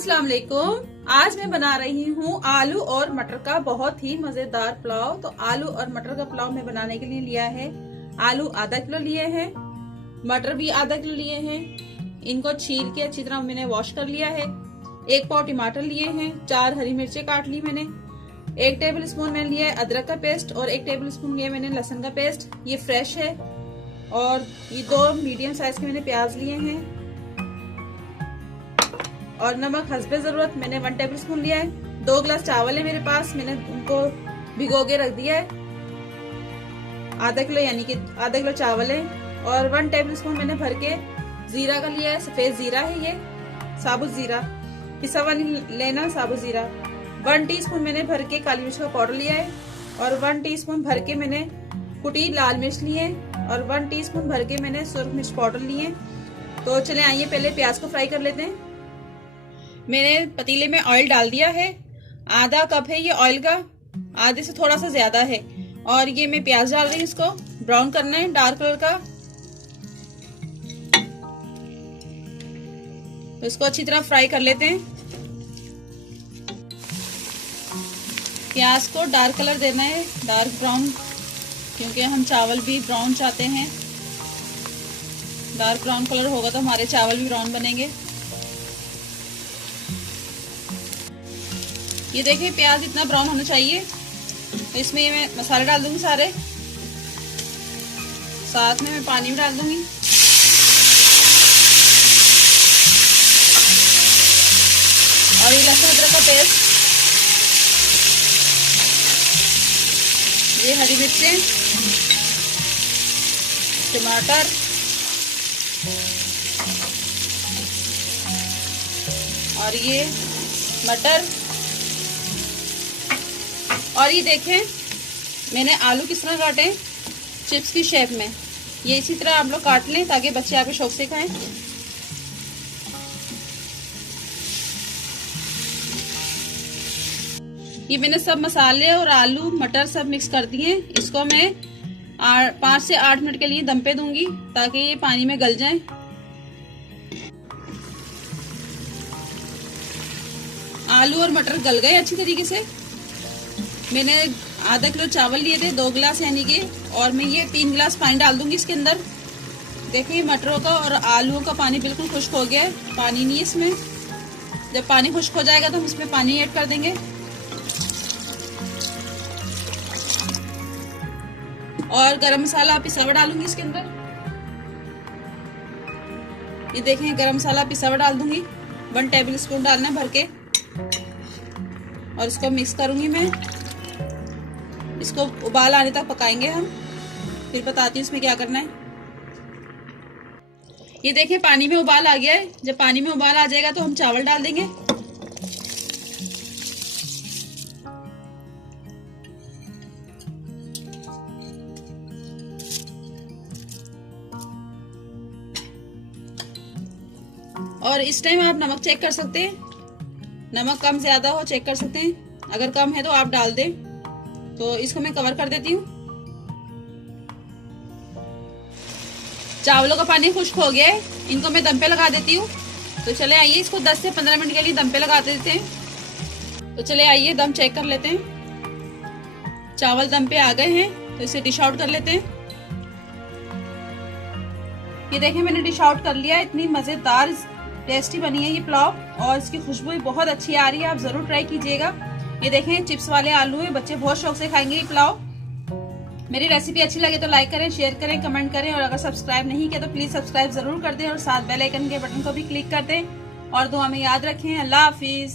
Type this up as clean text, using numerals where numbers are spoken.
अस्सलाम वालेकुम। आज मैं बना रही हूँ आलू और मटर का बहुत ही मजेदार पुलाव। तो आलू और मटर का पुलाव मैं बनाने के लिए लिया है। आलू आधा किलो लिए हैं, मटर भी आधा किलो लिए हैं। इनको छील के अच्छी तरह मैंने वॉश कर लिया है। 1 पाव टमाटर लिए हैं, 4 हरी मिर्चें काट ली मैंने। 1 टेबल स्पून मैंने लिया है अदरक का पेस्ट और 1 टेबल स्पून लिया मैंने लहसुन का पेस्ट, ये फ्रेश है। और ये 2 मीडियम साइज के मैंने प्याज लिए हैं और नमक हस्बे जरूरत मैंने 1 टेबल स्पून लिया है। 2 गिलास चावल है मेरे पास, मैंने उनको भिगो के रख दिया है। आधा किलो यानी कि आधा किलो चावल है। और 1 टेबल स्पून मैंने भर के जीरा का लिया है, सफेद जीरा है ये, साबुत जीरा, पिसा हुआ नहीं लेना, साबुत जीरा। 1 टीस्पून मैंने भर के काली मिर्च का पाउडर लिया है और 1 टीस्पून भर के मैंने कुटी लाल मिर्च ली है और 1 टीस्पून भर के मैंने सुरख मिर्च पाउडर लिए। तो चले आइए पहले प्याज को फ्राई कर लेते हैं। मैंने पतीले में ऑयल डाल दिया है, आधा कप है ये ऑयल का, आधे से थोड़ा सा ज्यादा है। और ये मैं प्याज डाल रही हूँ, इसको ब्राउन करना है डार्क कलर का। तो इसको अच्छी तरह फ्राई कर लेते हैं। प्याज को डार्क कलर देना है, डार्क ब्राउन, क्योंकि हम चावल भी ब्राउन चाहते हैं। डार्क ब्राउन कलर होगा तो हमारे चावल भी ब्राउन बनेंगे। ये देखिए प्याज इतना ब्राउन होना चाहिए। तो इसमें ये मैं मसाले डाल दूंगी सारे, साथ में मैं पानी भी डाल दूंगी। और ये लहसुन अदरक का पेस्ट, ये हरी मिर्चें, टमाटर, और ये मटर। और ये देखें मैंने आलू किस तरह काटे, चिप्स की शेप में। ये इसी तरह आप लोग काट लें ताकि बच्चे आपके शौक से खाएं। ये मैंने सब मसाले और आलू मटर सब मिक्स कर दिए। इसको मैं 5 से 8 मिनट के लिए दम पे दूंगी ताकि ये पानी में गल जाएं। आलू और मटर गल गए अच्छी तरीके से। मैंने आधा किलो चावल लिए थे, 2 गिलास यानी कि, और मैं ये 3 गिलास पानी डाल दूंगी इसके अंदर। देखिए मटरों का और आलूओं का पानी बिल्कुल खुश्क हो गया है, पानी नहीं है इसमें। जब पानी खुश्क हो जाएगा तो हम इसमें पानी ऐड कर देंगे। और गरम मसाला पिसा हुआ डालूंगी इसके अंदर। ये देखें गरम मसाला पिसा हुआ डाल दूंगी, 1 टेबल स्पून डालना है भर के। और इसको मिक्स करूंगी मैं। इसको उबाल आने तक पकाएंगे हम, फिर बताती हूँ इसमें क्या करना है। ये देखिए पानी में उबाल आ गया है। जब पानी में उबाल आ जाएगा तो हम चावल डाल देंगे। और इस टाइम आप नमक चेक कर सकते हैं, नमक कम ज्यादा हो चेक कर सकते हैं। अगर कम है तो आप डाल दें। तो इसको मैं कवर कर देती हूँ। चावलों का पानी खुश्क हो गया है, इनको मैं दम पे लगा देती हूँ। तो चले आइए इसको 10 से 15 मिनट के लिए दम पे लगा देते हैं। तो चले आइए दम चेक कर लेते हैं। चावल दम पे आ गए हैं तो इसे डिश आउट कर लेते हैं। ये देखिए मैंने डिश आउट कर लिया। इतनी मजेदार टेस्टी बनी है ये पुलाव और इसकी खुशबू बहुत अच्छी आ रही है। आप जरूर ट्राई कीजिएगा। ये देखें चिप्स वाले आलू है, बच्चे बहुत शौक से खाएंगे ये पुलाव। मेरी रेसिपी अच्छी लगे तो लाइक करें, शेयर करें, कमेंट करें। और अगर सब्सक्राइब नहीं किया तो प्लीज सब्सक्राइब जरूर कर दें और साथ बेल आइकन के बटन को भी क्लिक कर दें। और दुआ में याद रखें। अल्लाह हाफिज।